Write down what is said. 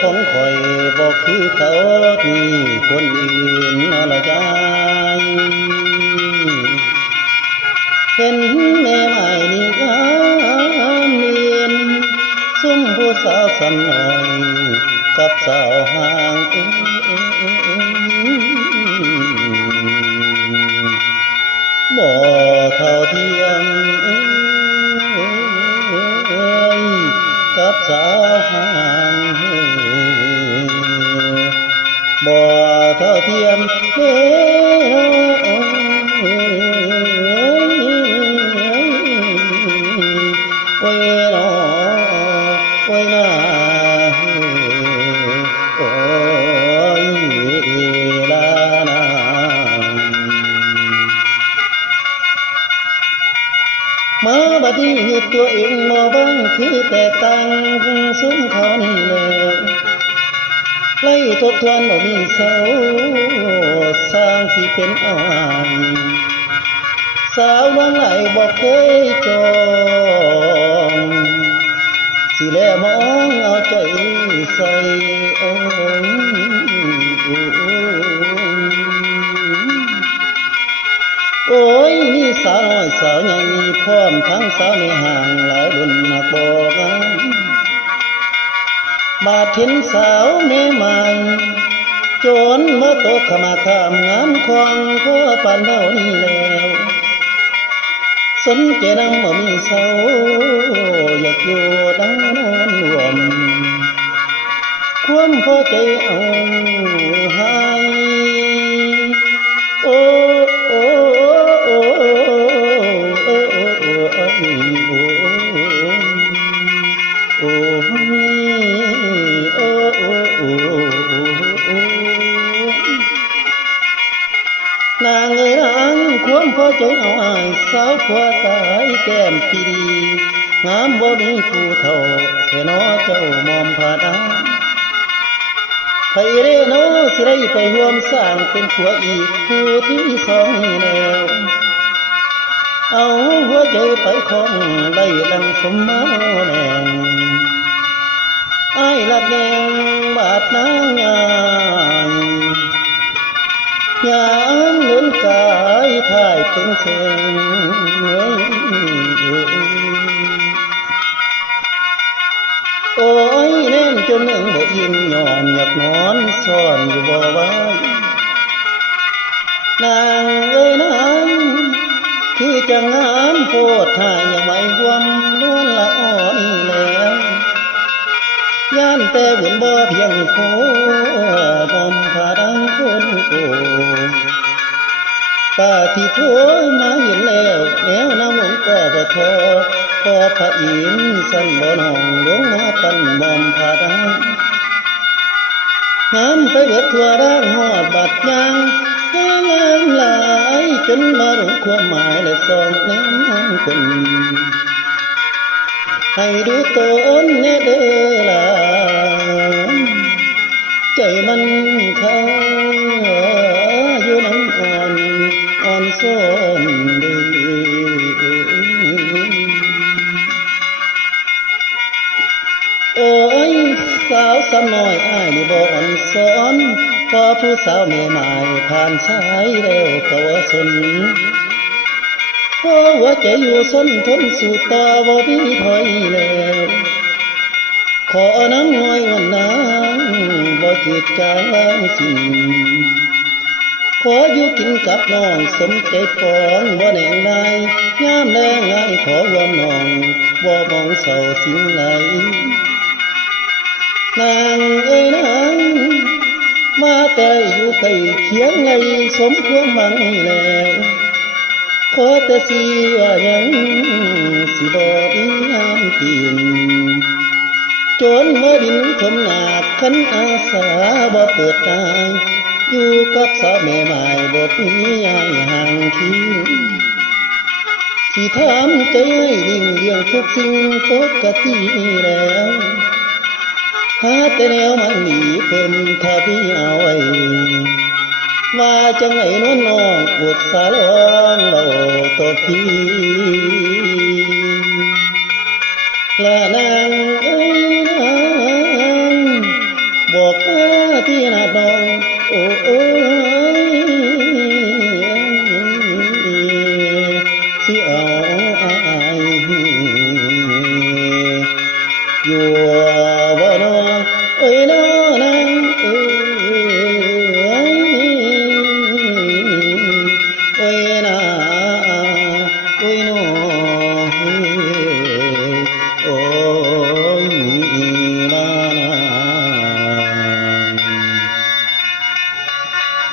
ของข่อยบอกคือเขาที่คนอื่นนอละใจเห็นแม่ไม้นี่งามเนียนซุ่มผู้สาวสำน้อยกับสาวห่างบ่เท่าเทียมกับสาวห่างบ่เท่าเทียมเด้อโอ้ยน้อโอ้ยนาโอ้ยลานามาบัดนี้ตัวเองมาบ้างคือแตกต่างซุ้มเขานี่แล้วไล่ทบทวนบ่มีเศร้าสร้างที่เป็นเอาอายสาวน้องไหลบอกเคยจองสิแลมองเอาใจใส่โอ้ยนี่สาวน้อยสาวใหญ่พร้อมทั้งสาวในห่างหลายรุ่นนักบอกมาเห็นสาวแม่ใหม่จนมาตกขมาข้ามงามควงพ่อปานเท่านี้แล้วสนใจนำบ่มีเศร้าอยากอยู่ดังนอนรวมความพอใจเอาให้โอ้โอ้โอ้โอ้โอ้โอ้โอ้โอ้นางเอ้ยนางความพอใจเอาอายสาวผัวสายแก้มปีดีงามบ่มีผู้เท่าแค่น้อเจ้ามอมผาดาไผเด้น้อสิได้ไปร่วมสร้างเป็นผัวอีกผู้ที่สองนี่แล้วเอาหัวใจไปของได้ดังสมมาแน่งอ้ายลักแนงบาดนางยายยามเลื่อนกายถ่ายเป็นเชิงโอ้ยแน่นจนหนึ่งบ่อิ่มยอมอยากนอนซ่อนอยู่บ่ไว้นางเอ้ยนางคือจะงามโพดหายังไม่หวมล้วนละอ่อนแล้วย่านแต่บุญบ่เพียงพอมอมผาดังคนโกป้าที่โทมาเห็นแล้วแนวน้ำหลงก็บ่ทอพอพระอินทร์สั่นบ่น้องลงมาปั่นมอมผาดังน้ำไปเบิดทั่วร่างหอดบัดยางแห้งน้ำหลายจนมาหลงความหมายและสองน้ำคนให้ดูตนแน่เด้อล่ะใจมันเขาอยู่น้ำอ่อนอ่อนซ้อนเด้โอ้ยสาวสำน้อยอ้ายนี่บ่อ่อนสอนพอผู้สาวแม่หมายผ่านสายแล้วก็ว่าสนพอหัวใจอยู่สนทนสู่ต่อบ่มีถอยแล้วขอน้ำห้อยวันน้ำบ่จืดจางสิ้นขออยู่กินกับน้องสมใจปองบ่แหน่งนายยามแลงงายขอรวมน้องบ่มองเศร้าสิ่งไหนนางเอ้ยนางมาแต่อยู่ใกล้เคียงไงสมความหวังแล้วขอแต่สิว่ายังสิบ่มีงามกินจนมาดินทมนาคันอาสาบ่เปิดตาอยู่กับสาวแม่หมายบ่มียายห่างคิงสิถามใจลิ่งเรื่องทุกสิ่งปกติแล้วหาแต่แนวมันหนีเพิ่มถ้าพี่เอาไว้ว่าจังไหนน้องน้องปวดสาลองเราตัวพี่ละนางเอ้ยนาง ที่นาดนองโอ้โอ้